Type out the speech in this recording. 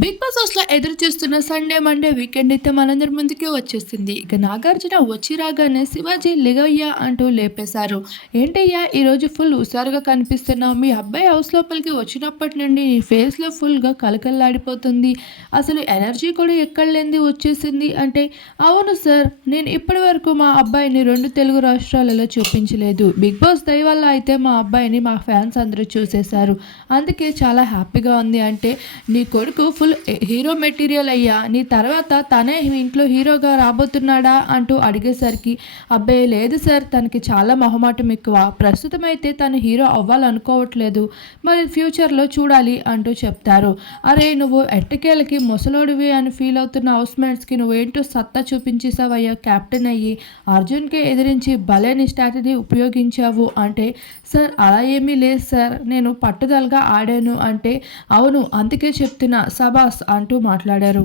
Big boss హౌస్లో ఎదురు చూస్తున్న సండే మండే వీకెండ్ అయితే మనందరి ముందుకే వచ్చేసింది. ఇక నాగార్జున వచ్చి రాగానే శివాజీ లిగయ్యా అంటూ లేపేశారు. ఏంటయ్యా ఈరోజు ఫుల్ హుషారుగా కనిపిస్తున్నావు. మీ అబ్బాయి హౌస్ లోపలికి వచ్చినప్పటి నుండి నీ ఫేస్లో ఫుల్గా కలకల్లాడిపోతుంది అసలు ఎనర్జీ కూడా ఎక్కడ లేనిది వచ్చేసింది అంటే అవును సార్ నేను ఇప్పటి వరకు మా అబ్బాయిని రెండు తెలుగు రాష్ట్రాలలో చూపించలేదు. బిగ్ బాస్ దయ వల్ల అయితే మా అబ్బాయిని మా ఫ్యాన్స్ అందరూ చూసేశారు. అందుకే చాలా హ్యాపీగా ఉంది అంటే నీ కొడుకు ఫుల్ హీరో మెటీరియల్ అయ్యా నీ తర్వాత తనే ఇంట్లో హీరోగా రాబోతున్నాడా అంటూ అడిగేసరికి అబ్బాయి లేదు సార్ తనకి చాలా మొహమాటం ఎక్కువ. ప్రస్తుతం అయితే తను హీరో అవ్వాలనుకోవట్లేదు. మరి ఫ్యూచర్లో చూడాలి అంటూ చెప్తారు. అరే నువ్వు ఎట్టకేలకి ముసలోడివి అని ఫీల్ అవుతున్న హౌస్మేట్స్కి నువ్వేంటో సత్తా చూపించేసావయ్యా కెప్టెన్ అయ్యి. అర్జున్కి ఎదిరించి బలేని స్ట్రాటజీ ఉపయోగించావు అంటే సార్ అలా ఏమీ లేదు సార్ నేను పట్టుదలగా ఆడాను అంటే అవును అందుకే చెప్తున్నా అబ్బాస్ అంటూ మాట్లాడారు.